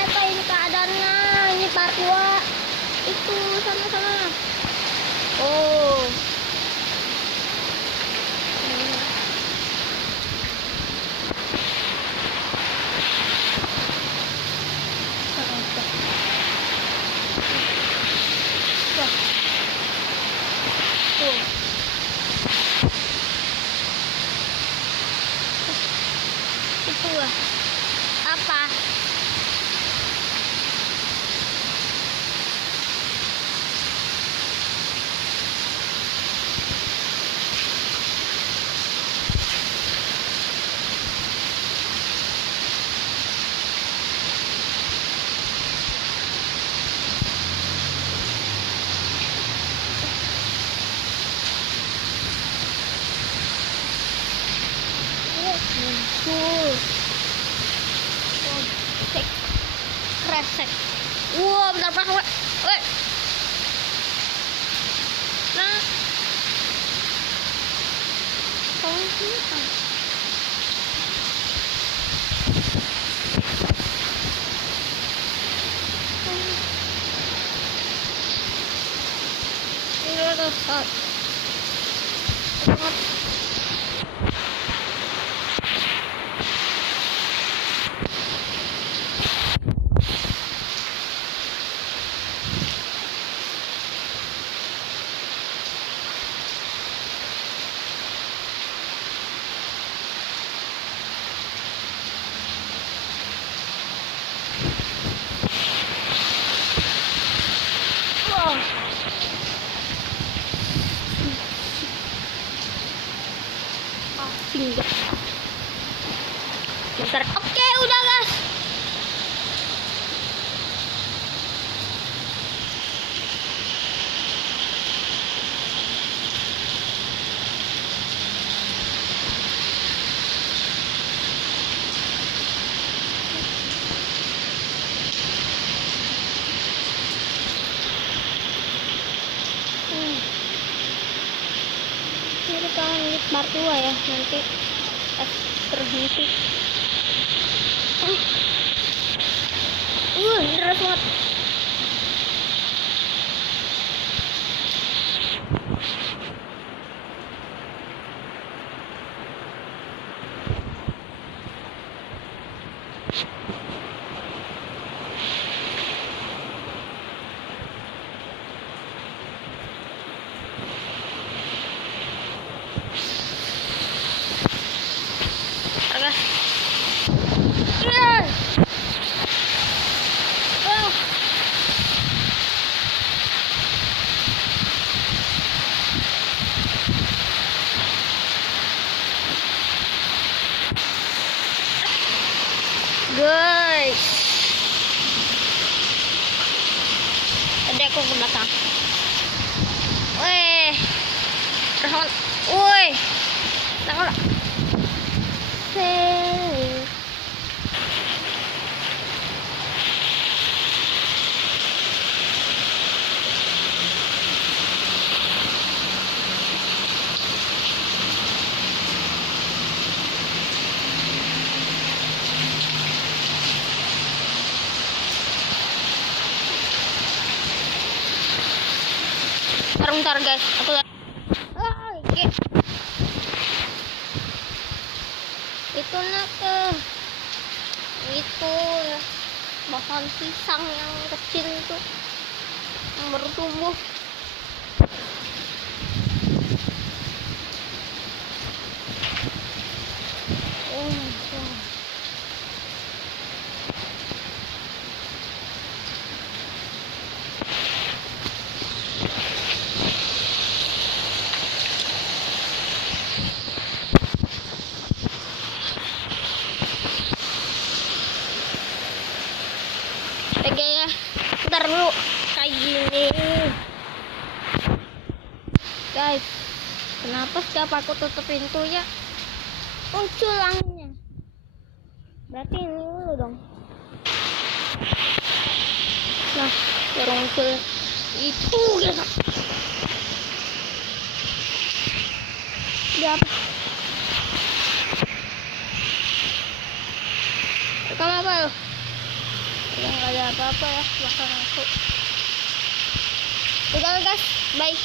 bete ini keadaannya. Ini part 2. Itu sana-sana. Oh. Itu apa? Muncul. Cek kresek. Wah, bentar pas. Woi. Nah. Oh, ini. Ini udah start. Bentar. Oke, udah guys. Ini kita lanjut part 2 ya, nanti terhenti. Deras banget. Guys, tadi aku ke belakang. Weh, rahmat. Woi, tanggal. Bentar guys, aku lihat. Itu nak itu bahan pisang yang kecil itu yang bertumbuh. Oke, ntar dulu kayak gini guys. Kenapa setiap aku tutup pintunya muncul anginnya? Berarti ini dulu dong. Nah, baru muncul itu gitu. Dia apa? Kamu apa lo? Ya. nggak apa-apa ya belakang aku. Udah guys, bye.